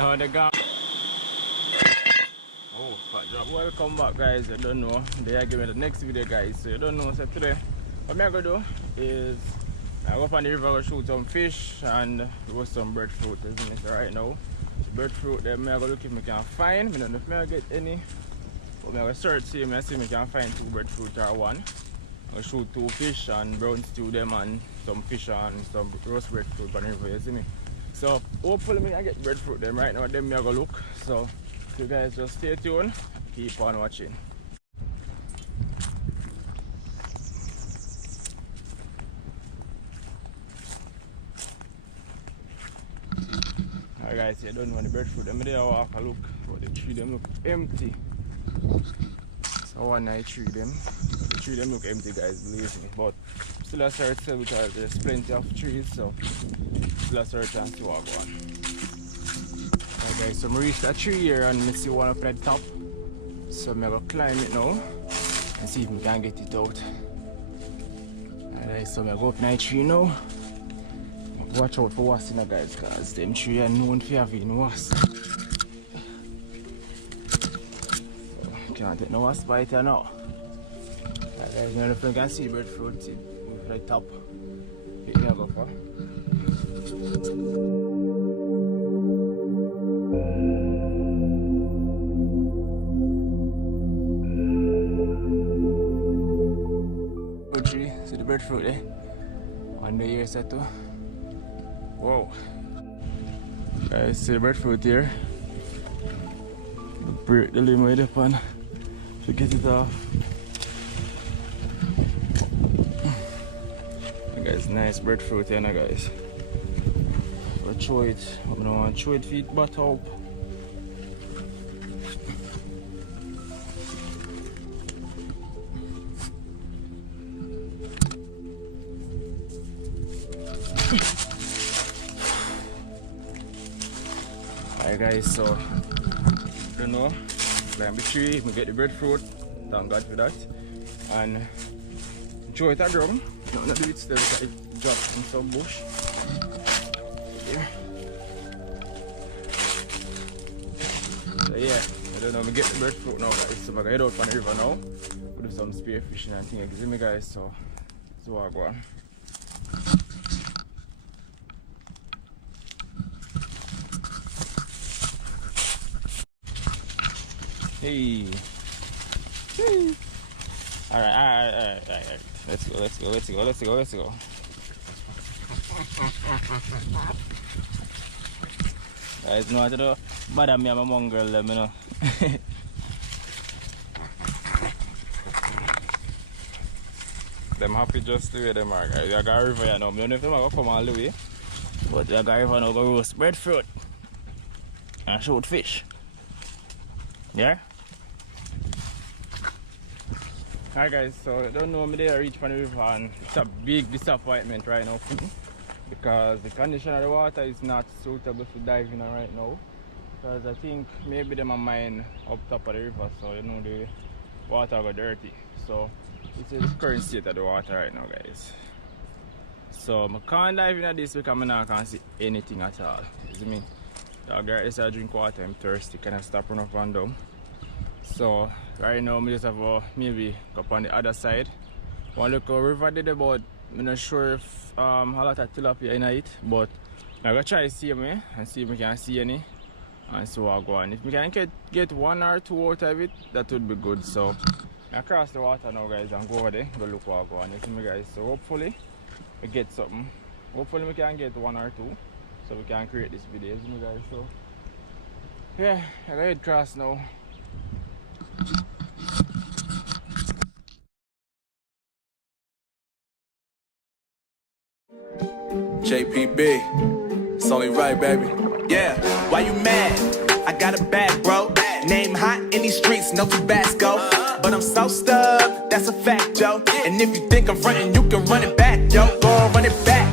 Now they gone. Oh, fat drop. Welcome back, guys. You don't know. They are giving the next video, guys. So you don't know. So today, what I'm gonna do is I go up on the river, go shoot some fish and do some breadfruit, isn't it? So right now, breadfruit. Then I'm gonna look if I can find. I don't know if I get any. But I'm gonna search see if I can find 2 breadfruit or 1. I'm gonna shoot 2 fish and brown stew them and some fish and some roast breadfruit on the river. You see me? So hopefully I can get breadfruit them right now. Then I'm gonna look. So you guys just stay tuned, keep on watching. Alright guys, you don't know the breadfruit. I'm there walk a look, but the tree them look empty. So one night tree them. The tree them look empty, guys, believe me. But still a search because there's plenty of trees, so still a search and see what go on. Alright guys, so I reached that tree here and I see one up at the top. So I'm gonna climb it now and see if we can get it out. Alright, so I'm gonna go up that tree now. Watch out for wasps, guys, because them trees are known for having wasps. So, can't take no wasp bite here now. Alright guys, now if you can see breadfruit, see move right top. Pick me up for. Tree, see the breadfruit there? On the ear set too. Whoa. Guys, see the breadfruit here. Break the limb right up and to get it off. Guys, nice breadfruit here now, guys. I'll throw it. I'm gonna want to throw it feet butt up. Alright guys, so I don't know, climb the tree, we get the breadfruit, thank God for that, and throw it at the ground. No, not do it still, because it dropped in some bush. Here. So yeah, I don't know, we get the breadfruit now guys, so I'm gonna head out from the river now, we'll do some spearfishing and things, you see me guys, so I go on. Hey. Alright. Let's go. Guys, know what to do? Bother me, I'm a mongrel, let me know. Them happy just the way them are, guys. You got a river, you know. I don't know if them are going to come all the way. But you got a river now, go roast breadfruit. And shoot fish. Yeah? Alright guys, so I don't know me there reach from the river and it's a big disappointment right now for me because the condition of the water is not suitable for diving right now because I think maybe them are mine up top of the river, so you know the water got dirty. So it's the current state of the water right now, guys. So I can't dive into this because I can't see anything at all. You see me? The guys I drink water, I'm thirsty, can I stop running up and down? So right now I just have maybe up on the other side. One look at river did about, I'm not sure if a lot of tilapia in it, but I'm gonna try to see me and see if I can see any and so I'll go on. If we can get 1 or 2 out of it, that would be good. So I cross the water now guys and go over there, go look what I'll go on. You see me guys, so hopefully we get something. Hopefully we can get 1 or 2 so we can create this video, you see me guys. So yeah, I gotta head cross now. JPB, it's only right, baby. Yeah, why you mad? I got a bag, bro. Name hot in these streets, no Tabasco. But I'm so stuck, that's a fact, yo. And if you think I'm frontin', you can run it back, yo. Go on, run it back.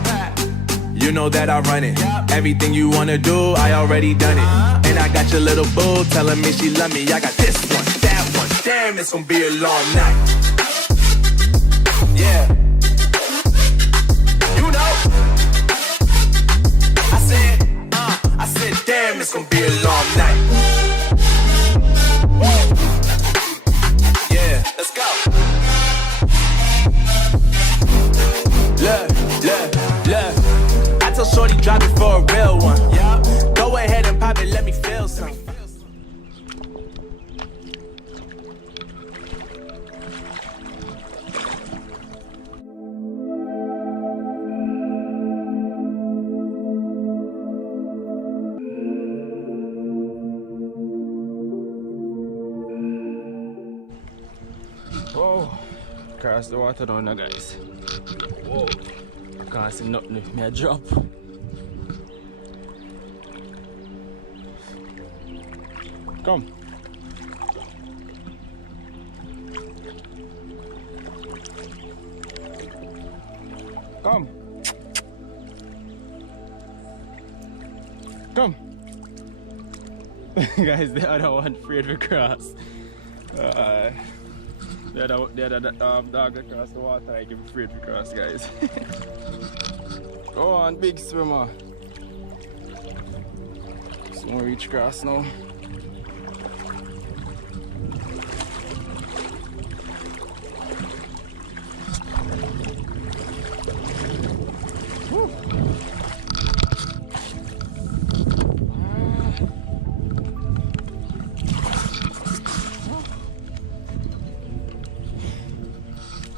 You know that I run it. Everything you wanna do, I already done it. And I got your little boo telling me she love me. I got this one, that one. Damn, it's gonna be a long night. Yeah. You know. I said, damn, it's gonna be a long night. Yeah, let's go. Look. I told Shorty drop it for a real one. Yeah. Go ahead and pop it, let me feel some. Whoa, cross the water down now, guys. Whoa, I can't see nothing if me drop. Come. Come. Come. Guys, the other one afraid to cross. The other dog across the water, I give afraid to cross, guys. Go on, big swimmer. Someone reach cross now. Woo.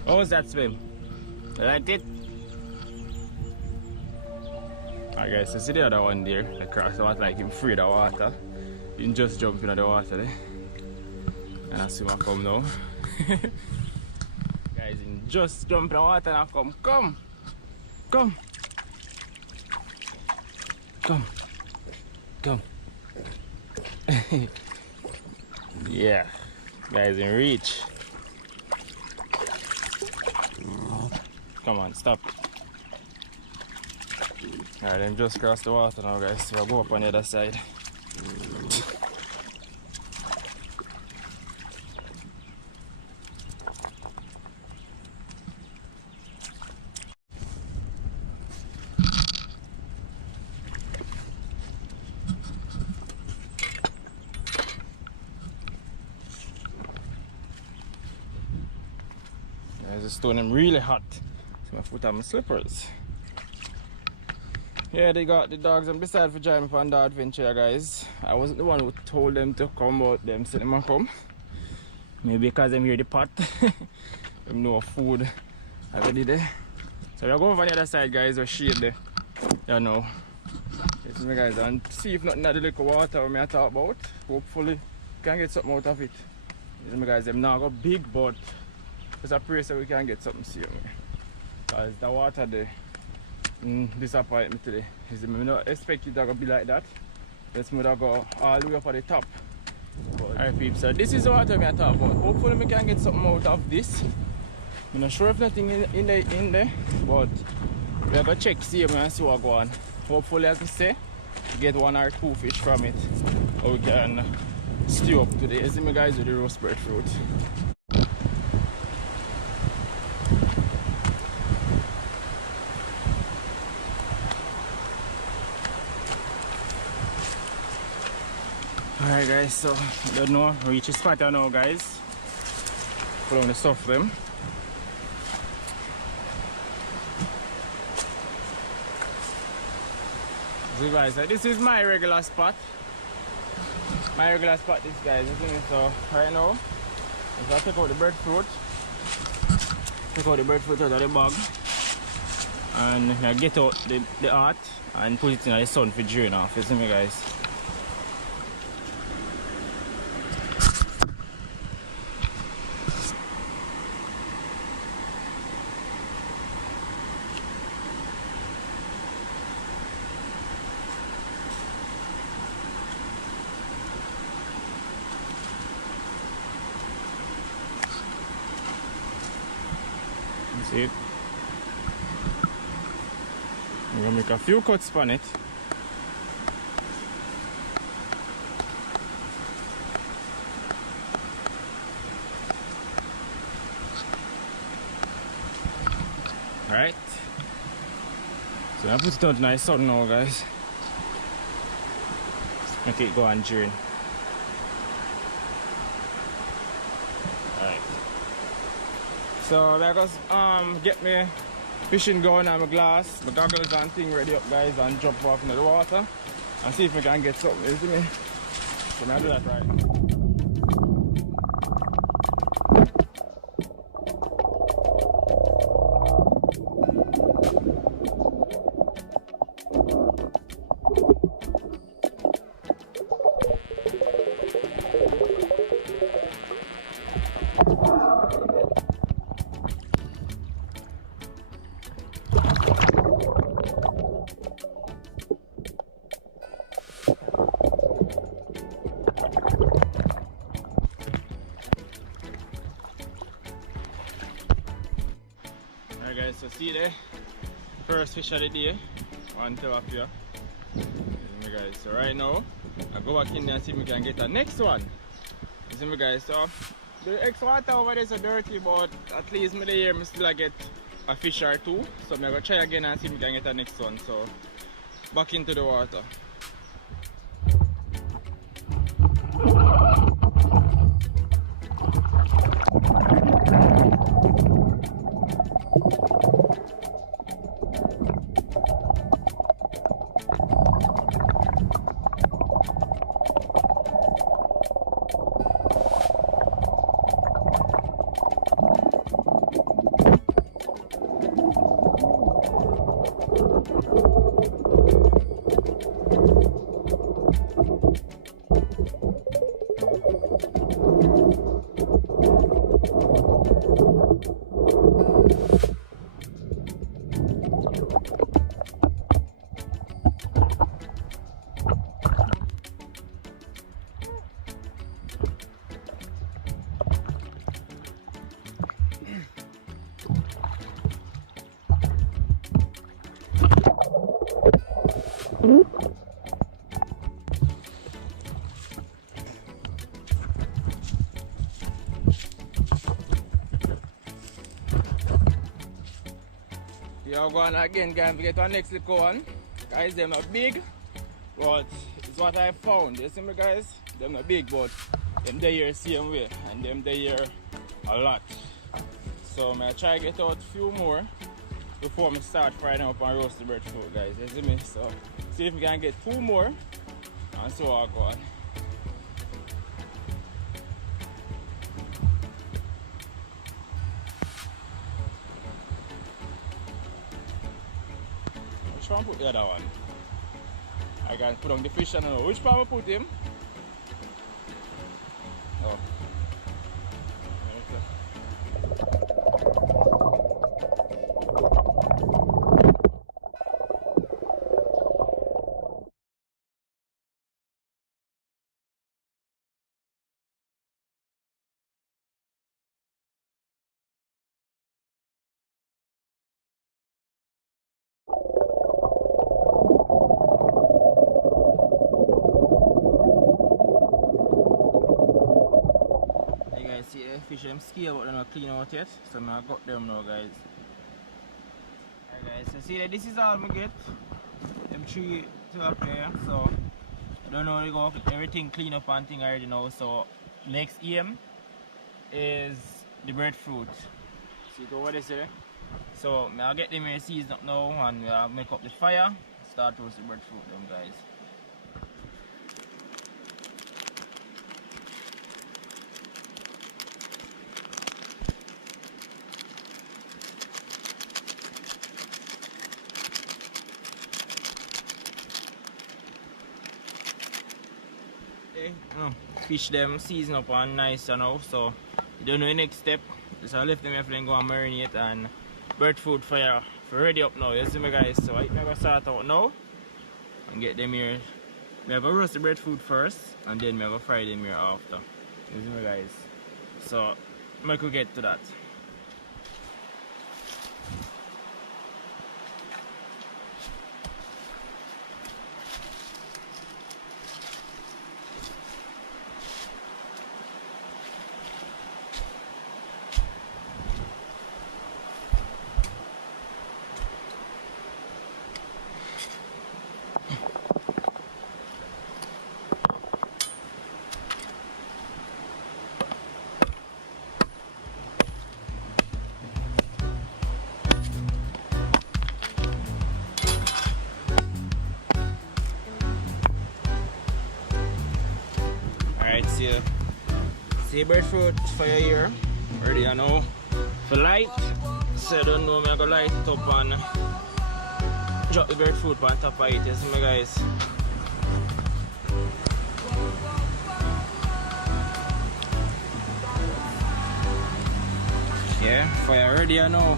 How was that swim? You liked it? Alright guys, so see the other one there, across the water, like him afraid of water. He can just jump into the water there. And I see him come now. Guys, he just jump in the water and I come. Come! Come! Come! Come! Yeah. Guys, in reach. Come on, stop. Alright, I'm just crossed the water now, guys. So I'll go up on the other side. Guys, the stone is really hot. So I put on my slippers. Yeah, they got the dogs and beside for join me on the adventure, guys. I wasn't the one who told them to come, but them said them come. Maybe because them hear the pot. Them know food already there. So we'll go over on the other side, guys, or shade there. You know. Yes, me guys, and see if nothing at the little water we talk about. Hopefully can get something out of it. Yes, me guys, them now got big, but there's a prayer so we can get something see. Because the water there disappoint me today. I don't expect it to be like that. Let's move go all the way up at the top. Alright peeps, so this is the water I talk about. Hopefully we can get something out of this. I'm not sure if nothing in there, but we're going to check see and see what's going on. Hopefully, as I say, get 1 or 2 fish from it. Or we can stew up today. You see me guys with the roast breadfruit. Alright guys, so I don't know, reach the spot now guys. Put on the stuff them. So guys, this is my regular spot. My regular spot this guys, so right now, if I take out the breadfruit, out of the bag and I get out the heart and put it in the sun for drain off, you see me guys. See it? I'm gonna make a few cuts on it. Right. So I put it out in the sun now guys. Make it go and drain. Alright. So that goes get me fishing gun and my glass, my goggles and thing ready up guys, and jump off into the water and see if we can get something, you see me? So I'll do that right. Alright guys, so see there, first fish of the day, one tilapia. You see me guys, so right now, I go back in there and see if we can get the next one. You see me guys, so the ex water over there is so dirty, but at least me here, I still get a fish or two. So I'm going to try again and see if we can get the next one. So back into the water. Yeah, I'm going again guys to get our next little one. Guys, they're not big, but it's what I found. You see me guys? They're not big, but them they here same way, and them they here a lot. So I'm gonna try to get out a few more before I start frying up and roast the breadfruit guys. You see me? So see if we can get 2 more and so I'll go on. Which one put the other one? I can put on the fish and I know which one I put him. Oh. See the fish them scale but they're not clean out yet, so I got them now guys. Alright guys, so see that this is all I get. Them 3 tilapia, so I don't know, they go everything clean up and thing already now. So next aim is the breadfruit. See it over there? So I'll get them here seasoned up now and we'll make up the fire, start roasting breadfruit them guys. Fish them season up and nice, you know, so you don't know the next step. So I left them here for them go and marinate, and breadfruit fire for ready up now. You see me guys, so I'm gonna start out now and get them here. I'm gonna roast the breadfruit first and then I'm gonna fry them here after. You see me guys, so I'm gonna get to that. See breadfruit for your ear. Ready I know. For light. So I don't know me I go light it up and drop the breadfruit on top of it, you see me guys. Yeah, fire ready I know.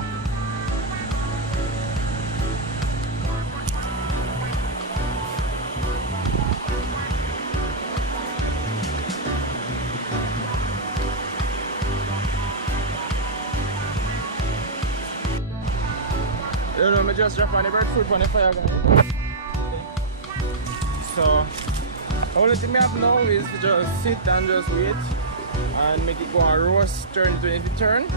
You know, I just drop on the breadfruit on the fire guys. So, the only thing I have now is to just sit and just wait and make it go and roast, turn to it turn,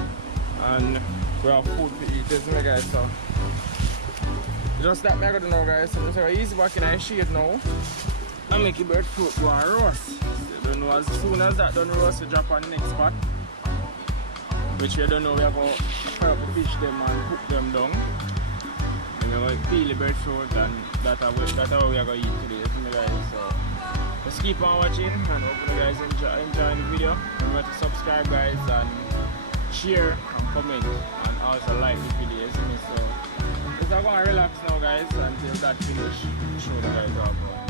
and we have food to eat, this me guys. So, just that me I gotta know guys. So, I'm just gonna easy back in the shade now and make the breadfruit go and roast. So, you don't know, as soon as that done roast, we drop on the next spot, which we don't know, we are going to fry up the fish them and cook them down. We're going to peel the breadfruit and that's how we are going to eat today, isn't it guys? So just keep on watching and hope you guys enjoying the video. Remember to subscribe guys and share and comment and also like the video, isn't it? So just going to relax now guys until that finish. Show the guys how it goes.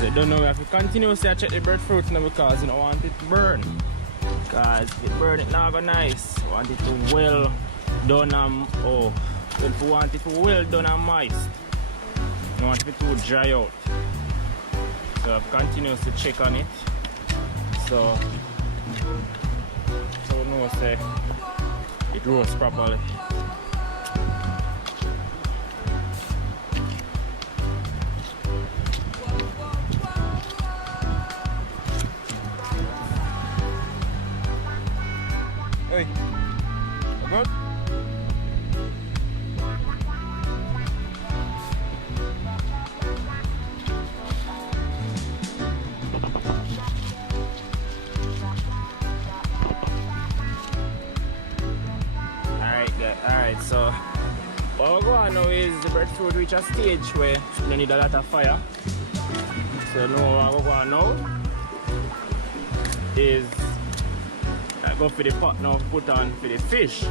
I don't know, we have to continuously check the breadfruit now because you don't want it to burn. Because if it burn it now go nice. You want it to well done and if you want it to well done and moist. You don't want it to dry out. So I have to continuously check on it. So you know say it roasts properly. Hey, good? Alright, so what we're going now is the breadfruit reach a stage where you need a lot of fire. So now what we're going now is go for the pot now, put on for the fish.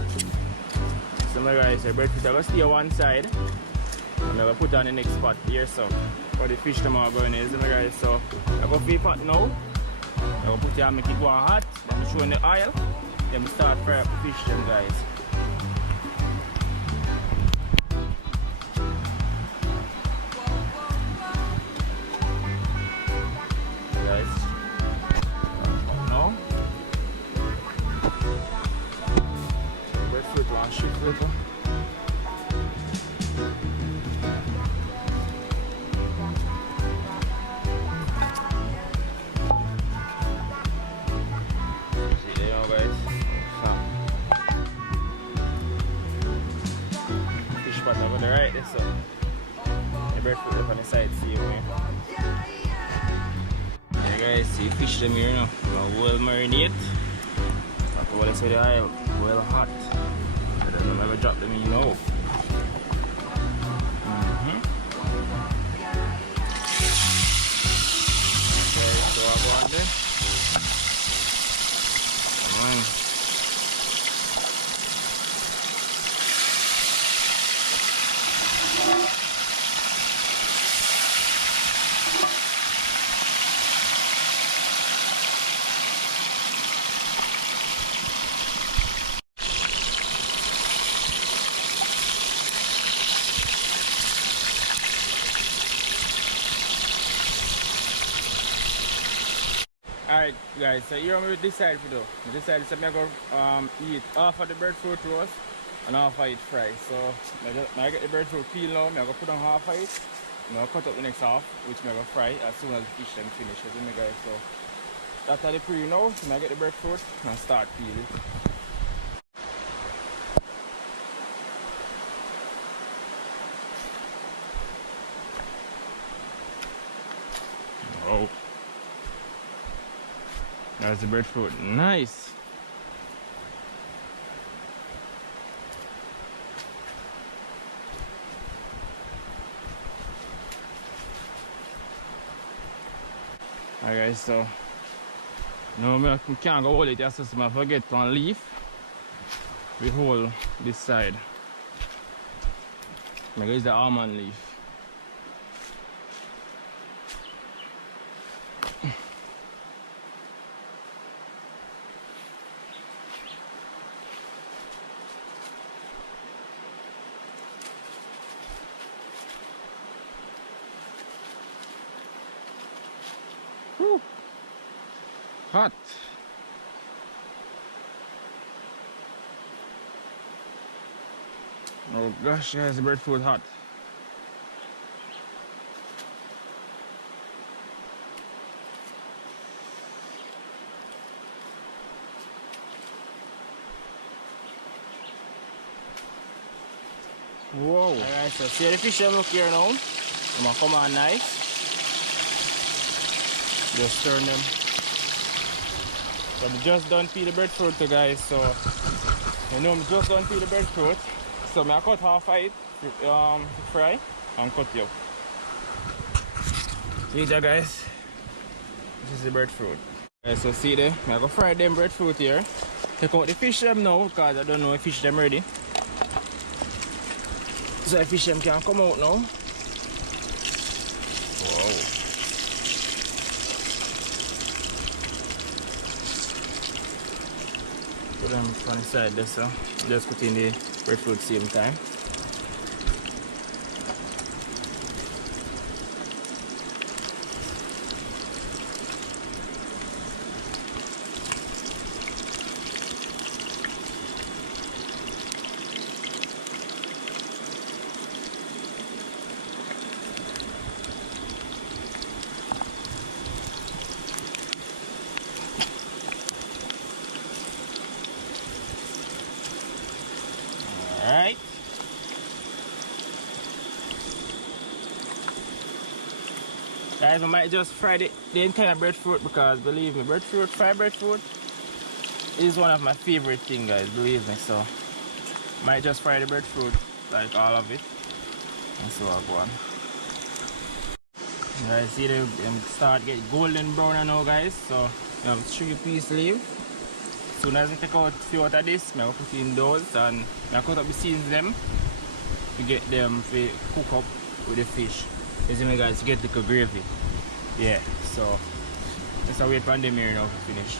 So my guys, the breadfruit are going to stay on one side and I'm going to put on the next pot here so for the fish tomorrow going is my guys. So I go for the pot now, I'm going to put it and make it go hot, then I show in the oil, then we start fry up the fish then guys. So the breadfruit up on the side, see you here. Yeah guys, see fish them here now. Now well marinate. After what I say the oil, well hot. I don't know if I ever drop them in now. Okay, so I go on there. Come on. Alright guys, so here I'm decide to do. I decided to make eat half of the breadfruit roast and half of it fry. So I get the breadfruit peel now, I'm going to put on half of it. I'm going to cut up the next half, which I'm going to fry as soon as the fish them finish. You see me guys? So after the pre now, so I get the breadfruit and start peeling. Oh, that's the breadfruit. Nice. Alright guys, so now I can't go hold it just so I forget one leaf. We hold this side. Maybe it's the almond leaf. Woo. Hot. Oh gosh, yeah, the breadfruit hot. Whoa. Alright, so see the fish look here now. I'm gonna come on nice. Just turn them. So we just done peel the breadfruit too, guys. So you know I'm just done peel the breadfruit. So I cut half of it to fry and cut you. See there guys. This is the breadfruit. Right, so see there, I go fry them breadfruit here. Take out the fish them now because I don't know if fish them ready. So the fish them can come out now. Wow. Put them on the side there, so just put in the breadfruit same time. Alright. Guys, I might just fry the entire breadfruit because believe me, fried breadfruit is one of my favorite things, guys, believe me. So might just fry the breadfruit, like all of it. And so I'll go on. You guys see them start getting golden brown now, guys. So you have 3-piece leaf. As soon as I take out a few out of this, I will put in those and I cut up the seeds them to get them to cook up with the fish. You see me guys, to get the gravy. Yeah, so let's wait for them here now to finish.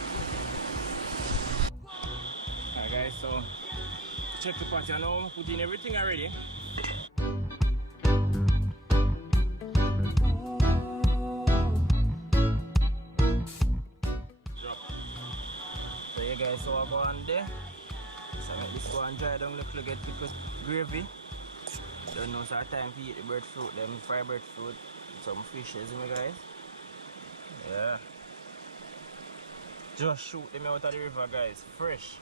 Alright guys, so check the pot now, put in everything already. Guys, so I go on there. So I make this one dry down, look get the gravy. Don't know, so it's time to eat the breadfruit, them fried breadfruit, some fish, you see me guys? Yeah. Just shoot them out of the river, guys, fresh.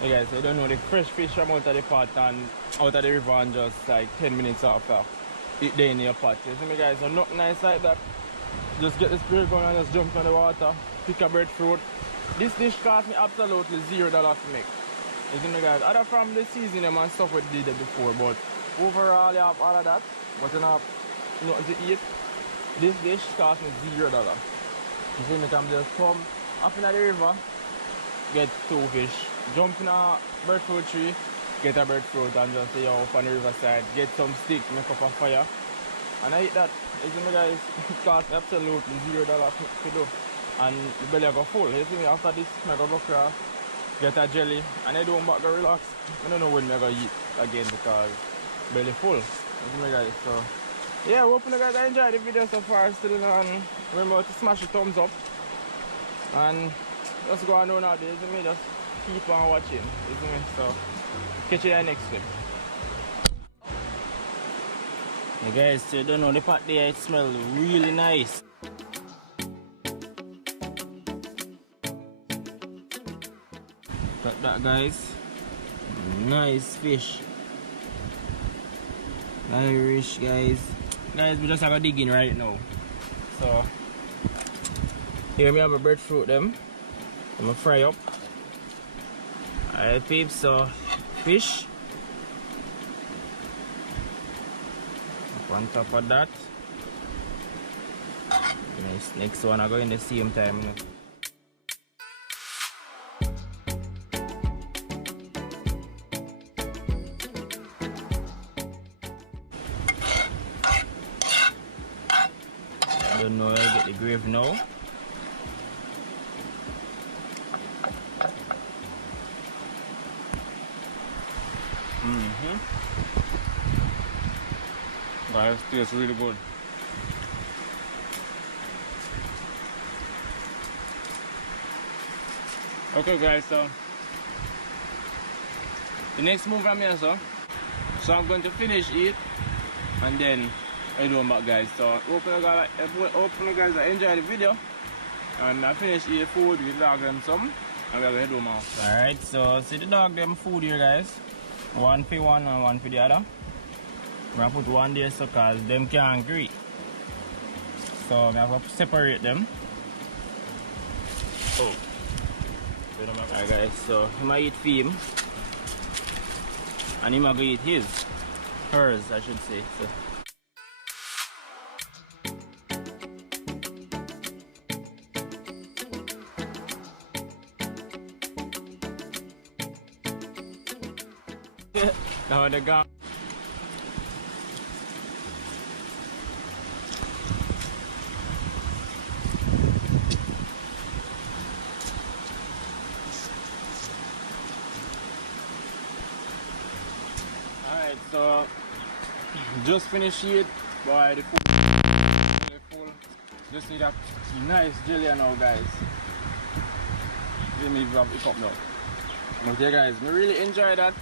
Hey guys, so you don't know, the fresh fish from out of the pot and out of the river and just like 10 minutes after it there in your pot. You see me guys, so nothing nice like that. Just get the spirit going and just jump in the water, pick a breadfruit. This dish cost me absolutely $0 to make. You see me guys, other from the seasoning and stuff we did before, but overall you have all of that, but you don't have nothing to eat. This dish cost me $0. You see me, come just come up in the river, get 2 fish, jump in a breadfruit tree, get a breadfruit and just lay up on the riverside, get some stick, make up a fire, and I eat that. You see me guys, it cost me absolutely $0 to do. And the belly go full. You see me, after this I go across, get a jelly, and I don't back go relax. I don't know when I go eat again because belly full. You see me guys, so yeah, hope you guys enjoy the video so far still, and remember to smash the thumbs up and just go on down out there, you see me, just keep on watching, you see me, so catch you in the next clip. You guys, you don't know the pot there, it smells really nice. Look at that, guys. Nice fish. Irish, guys. Guys, we just have a digging right now. So here we have a breadfruit them. I'm gonna fry up. Alright peeps, so fish. Up on top of that. Nice. Next one I go in the same time. I don't know, I get the grave now. Guys, tastes really good. Okay guys, so the next move from here, so I'm going to finish it and then I do back, guys. So hope you guys enjoy the video and I finish eat food, we dog them some and we're going to do more. Alright, so see the dog them food here, guys. One for one and one for the other. I'm going to put one there so cause them can't greet. So I'm going to separate them. Oh. Alright guys, so he might eat him and he might eat hers I should say. So. Now the guy. Alright, so just finished it, boy. The food is really full. Just need a nice jelly now, guys. Let me grab the cup now. Okay, guys, we really enjoy that.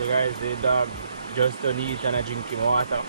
Okay, guys, the dog just don't eat and drinking water.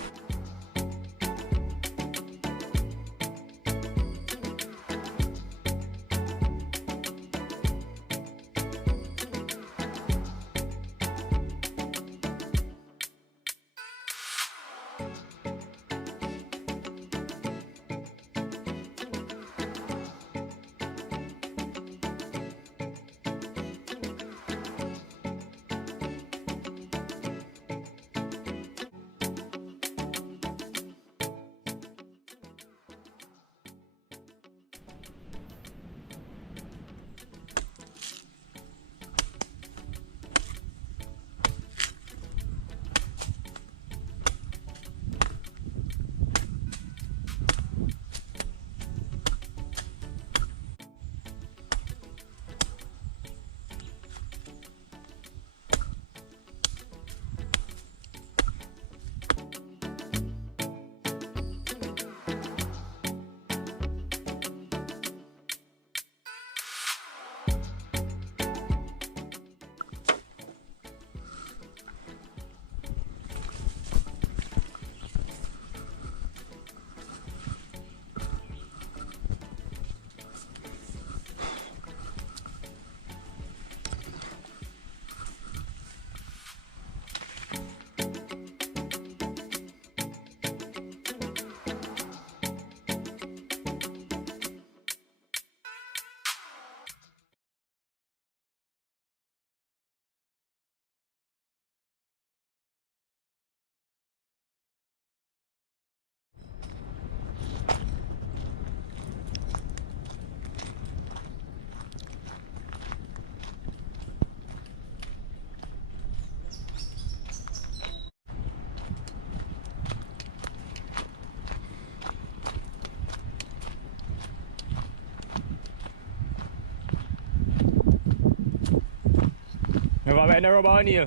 Mày bảo mẹ nó rubber bao nhiêu?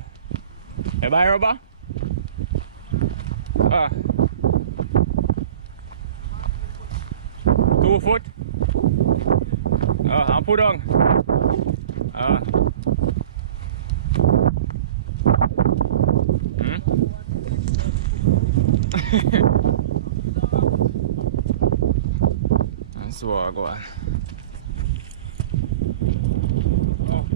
Mày bay rubber? À. 2 foot. I'll put on. That's what I got. Oh.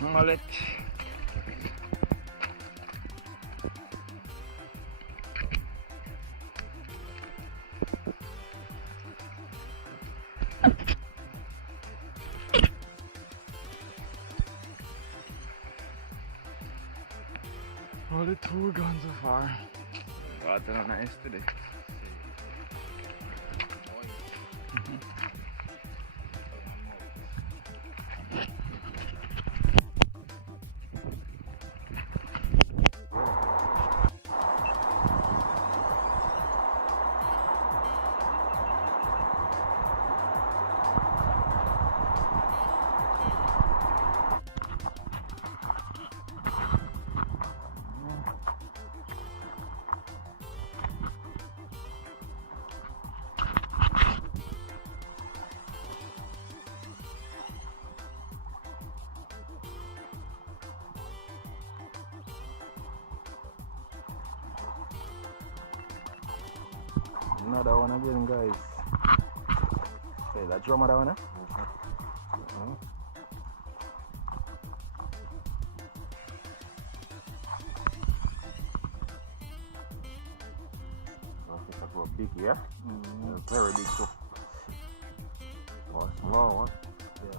Mullet. Only 2 gone so far. Water are nice today. Another one again, guys. Okay, that drum that one, eh? That was big, yeah? Very big too. Oh, small one. Yeah.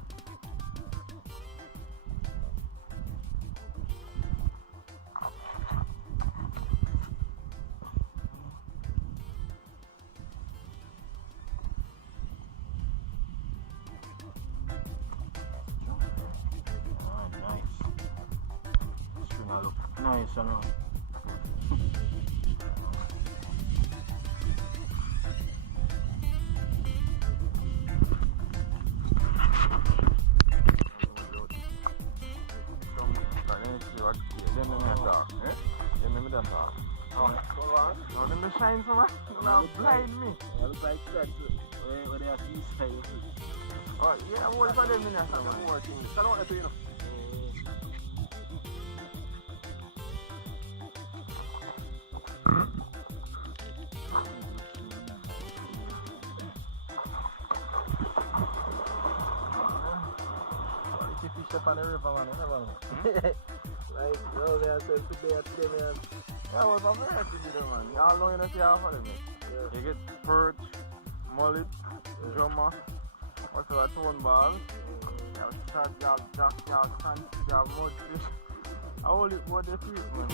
Nice, I know. Oh, them shine so much. Now blind me. It looks like that where they have these styles. Oh, yeah, what is them in there? I'm working. Shut out the you know. Up on the river, man. Like, yo, man, I said today, man. That was a very good man. How long you don't see half of them? Yeah. You get perch, mullet, drummer, also a tone ball, shot job, jack job, sand job, mudfish. I hold it more the sweet, man.